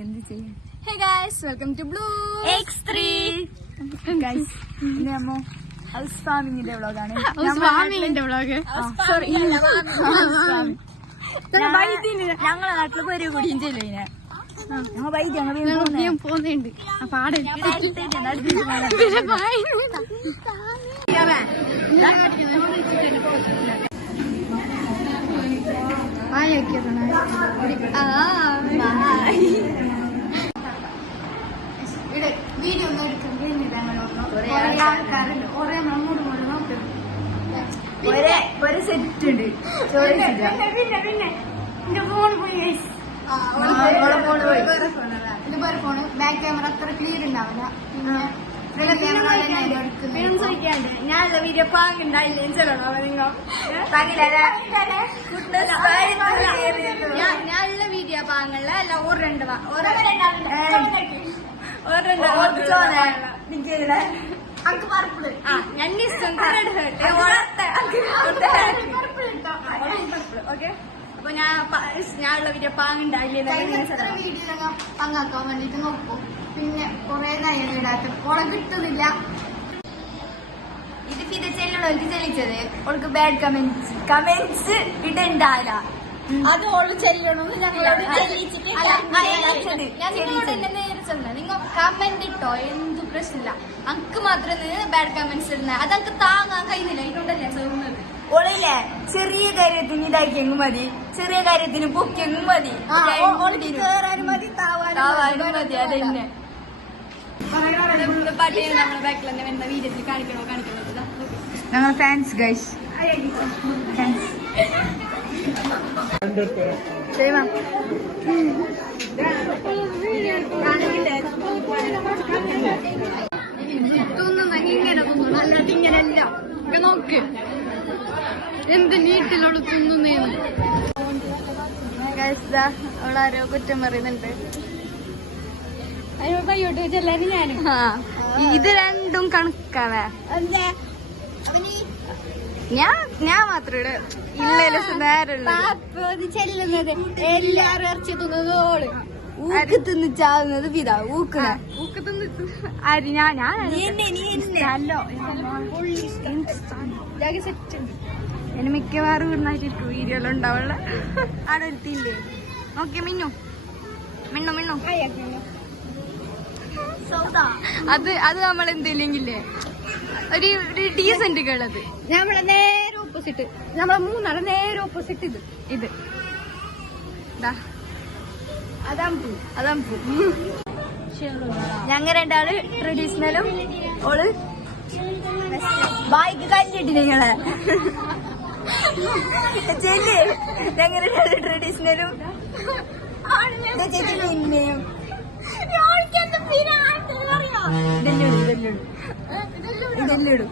എന്ത് ചെയ്യാൻ? Hey guys, welcome to Blue X3. Guys, ഇന്ന് നമ്മ ഹൗസ് ഫാമിങ്ങിന്റെ വ്ളോഗാണ്. ഞങ്ങളെ നാട്ടില് ഒരു കുടിയും ചെല്ലുവിനെ ഞങ്ങൾ ബൈക്ക് ഞങ്ങൾ പോകുന്നുണ്ട്. അപ്പൊ ആടെ വീഡിയോ ഒന്നും എടുക്കാൻ കഴിഞ്ഞില്ല. ആൾക്കാരുണ്ട് കുറെ അങ്ങോട്ടും ഇങ്ങോട്ടും നോക്കുന്നു. ഒരു സെറ്റ് ഉണ്ട്. പിന്നെ എന്റെ ഫോൺ പോയി. ഇതുപോലെ ഫോണ് ബാക്ക് ക്യാമറ അത്ര ക്ലിയർ ഉണ്ടാവില്ല. ഞാനുള്ള വീഡിയോ പാങ്ങുണ്ടായില്ലേ ഞാനുള്ള വീഡിയോ പാങ്ങല്ല അല്ല ഓരണ്ട് അങ്ക് പറപ്പിള് ഞാൻ ഓക്കെ. അപ്പൊ ഞാനുള്ള വീഡിയോ പാങ്ങുണ്ടായില്ലേ വീഡിയോ പങ്കാക്കാൻ വേണ്ടിട്ട് നോക്കും. പിന്നെ കൊറേ നേരം ഇടാത്ത ഓളെ കിട്ടുന്നില്ല. ഇത് ചെല്ലുള്ളവർക്ക് തെളിയിച്ചത് ഓൾക്ക് ബാഡ് കമന്റ്സ് ഇടണ്ടാവില്ല. അത് ഓള് ചെല്ലണമെന്ന് ഞങ്ങളോട് ഞാൻ നിങ്ങളോട് എന്നെ നേരെ ചെന്ന നിങ്ങൾ കമന്റ് ഇട്ടോ എന്ത് പ്രശ്നമില്ല. അങ്ക് മാത്രം ബാഡ് കമന്റ്സ് ഇടുന്ന അത് അങ്ക് താങ്ങാൻ കഴിയുന്നില്ല. ഇതുകൊണ്ടല്ലേ ചെയ്യുന്നത്. ഓളില്ലേ ചെറിയ കാര്യത്തിന് ഇതാക്കിയെങ്കിൽ മതി, ചെറിയ കാര്യത്തിന് പൊക്കിയെങ്കിൽ മതി, കേറാനും മതി താവാനും മതി. അതന്നെ നമ്മളെ ബാക്കിൽ തന്നെ വരുന്ന വീഡിയോത്തിൽ കാണിക്കണോ ഞങ്ങൾ ഫാൻസ് ഗൈസ്. തിന്നുന്ന ഇങ്ങനെ തിന്നണം അല്ലാണ്ട് ഇങ്ങനെയല്ല. നോക്ക് എന്ത് നീട്ടിലോട് തിന്നുന്നേന്ന്. അവളാരോ കുറ്റം പറയുന്നുണ്ട്. അയ്യോ കയ്യോട്ട് ചെല്ലാനും ഞാനും ഇത് രണ്ടും കണക്കാവേ. ഞാൻ മാത്രം ഇല്ല നേരമുള്ള ചെല്ലുന്നത് എല്ലാരും ഇറച്ചി തിന്നത് ഓള് ഊക്ക് തിന്ന് ചാവുന്നത് പിതാ ഊക്കണ ഊക്ക് തിന്ന് ആര് ഞാൻ എന്നെ മിക്കവാറും ഇടുന്നായിട്ട് വീഡിയോയിലുണ്ടാവുള്ള അവിടെ ഒരുത്തില്ലേ. ഓക്കെ മിന്നു അത് നമ്മൾ എന്തില്ലെങ്കിലേ ഒരു ഡീസന്റ് കേളത്. നമ്മളെ നേരെ ഓപ്പോസിറ്റ് നമ്മളെ മൂന്നാളെ നേരെ ഓപ്പോസിറ്റ് ഇത് അതാമ്പൂ. ഞങ്ങൾ രണ്ടാള് ട്രഡീഷണലും ഓള് ബായിക്ക് കല്ലിട്ട് നിങ്ങളെ ചെല്ല്. ഞങ്ങൾ ട്രഡീഷണലും പിന്നെയും ഇതെല്ലിടും.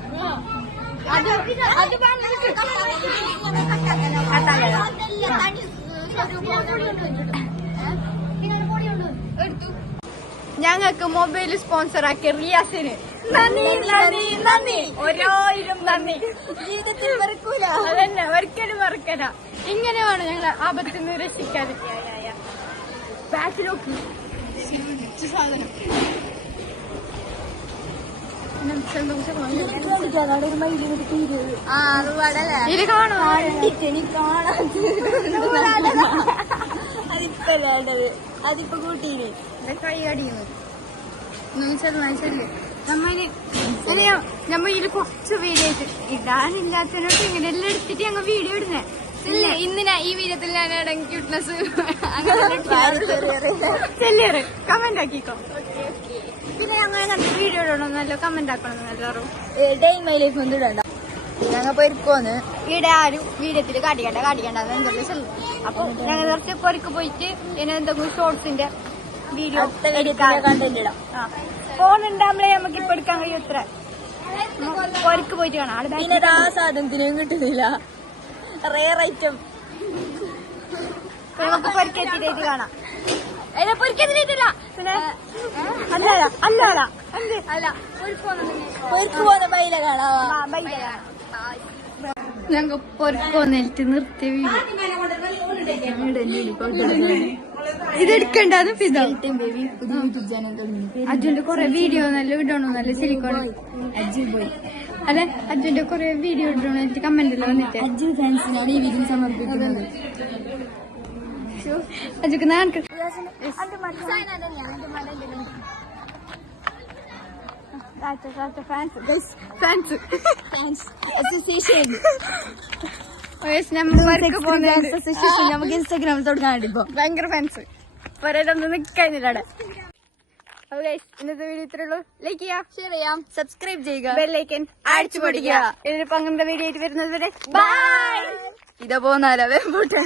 ഞങ്ങൾക്ക് മൊബൈൽ സ്പോൺസർ ആക്കിയ റിയാസിന് നന്ദി. ഓരോയിരം നന്ദി. ജീവിതത്തിൽ മറക്കൂല. അതന്നെ ഒരിക്കലും മറക്കല. ഇങ്ങനെ വേണം ഞങ്ങളെ ആപത്തിൽ നിന്ന് രക്ഷിക്കാൻ. ബാക്കിലോക്ക് സാധനം ഇത് കാണോ അതിപ്പല്ലേണ്ടത്. അതിപ്പോ കൂട്ടീന് കൈ അടിയുന്നത് നമ്മ ഇതിൽ കുറച്ച് വീഡിയോ ഇടാനില്ലാത്തതിനോട്ട് ഇങ്ങനെ എല്ലാം എടുത്തിട്ട് ഞങ്ങൾ വീഡിയോ ഇടുന്നേ. ഇന്ന് ഈ വീഡിയോത്തിൽ ഞാൻ ക്യൂട്ട്നെസ് ചെല്ലിയറ് കമന്റ് ആക്കിക്കോ. പിന്നെ ഞങ്ങൾ അങ്ങനത്തെ വീഡിയോ ഇടണമെന്നല്ലോ കമന്റ് ആക്കണം എല്ലാവരും. ഡേ മൈ ലൈഫ് ഒന്നും ഇടണ്ട. ഞങ്ങൾ പൊരിക്കോന്ന് ഇവിടെ ആരും വീഡിയോത്തിൽ കാട്ടിക്കണ്ട എന്തെങ്കിലും ചെല്ലും. അപ്പൊ ഞങ്ങൾ കുറച്ച് പൊരിക്ക് പോയിട്ട് ഇനി എന്തെങ്കിലും ഷോർട്സിന്റെ വീഡിയോ കണ്ടിടാം. ഫോൺ ഉണ്ടാകുമ്പോഴേ നമുക്ക് ഇപ്പൊ എടുക്കാൻ കഴിയും. ഇത്ര പൊരിക്ക് പോയിട്ട് കാണാം. പിന്നെ ആ സാധനത്തിനും കിട്ടുന്നില്ല. റെയർ ഐറ്റം നമുക്ക് പൊരിക്കെത്തിയിട്ട് കാണാം. പൊരിക്കത്തില്ല. പിന്നെ പൊരിക്ക് പോകുന്ന ബൈല കാണാം. ഞങ്ങൾ പൊരിക്കോന്നിട്ട് നിർത്തിയ വീഡിയോ ഇതെടുക്കണ്ടാന്ന് ഫിദോ ബേബി പുതിയ യൂട്യൂബ് ചാനൽ തുടങ്ങി. അജുന്റെ കൊറേ വീഡിയോ നല്ല ഇടണോ നല്ല സിലിക്കോൺ അജ്ജു ബോയ്. അല്ലെ അജുന്റെ കൊറേ വീഡിയോ ഇടണോ എനിക്ക് കമന്റിൽ വന്നിട്ട് അജ്ജു ഫാൻസിനാണ് ഈ വീഡിയോ സമർപ്പിക്കുന്നത്. അജുക്ക് നാക്ക് ഫാൻസ് അസോസിയേഷൻ നമുക്ക് ഇൻസ്റ്റാഗ്രാമിൽ തുടങ്ങാണ്ട് ഇപ്പൊ ഭയങ്കര ഫാൻസ് ഒരേതൊന്നും നിൽക്കാനില്ലടെ. അപ്പൊ ഗൈസ് ഇന്നത്തെ വീഡിയോ ഇത്രേ ഉള്ളൂ. ലൈക്ക് ചെയ്യാം, ഷെയർ ചെയ്യാം, സബ്സ്ക്രൈബ് ചെയ്യുക, ബെല്ലൈക്കൻ അടിച്ചു പൊടിക്കുക. ഇതിനിപ്പോ അങ്ങനത്തെ വീഡിയോ ആയിട്ട് വരുന്നത് വരെ ബൈ. ഇതാ പോന്നാലേ പോട്ടെ.